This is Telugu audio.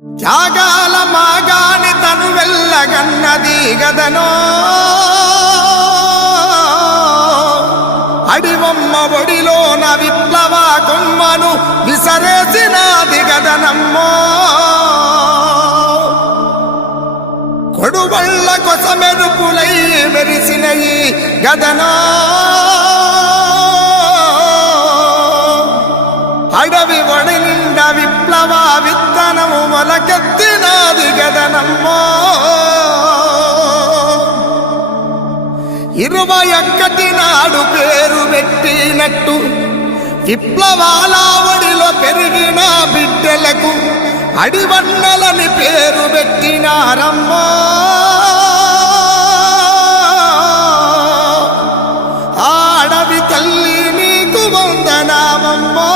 త్యాగాల మాగాని తను వెళ్ళగన్నది గదనో. అడివమ్మ ఒడిలోన విప్లవ కొమ్మను విసరేసినాది గదనమ్మో. కొడుబళ్ళ కొసమెరుపులై మెరిసినయి గదనో. అడవి వడి నిండా విప్ విత్తనము గదనమ్మా. ఇరవై ఒక్కటి నాడు పేరు పెట్టినట్టు విప్లవాలావడిలో పెరిగిన బిడ్డలకు అడివన్నలని పేరు పెట్టినారమ్మా. ఆడవి తల్లి నీకు వందనామమ్మా.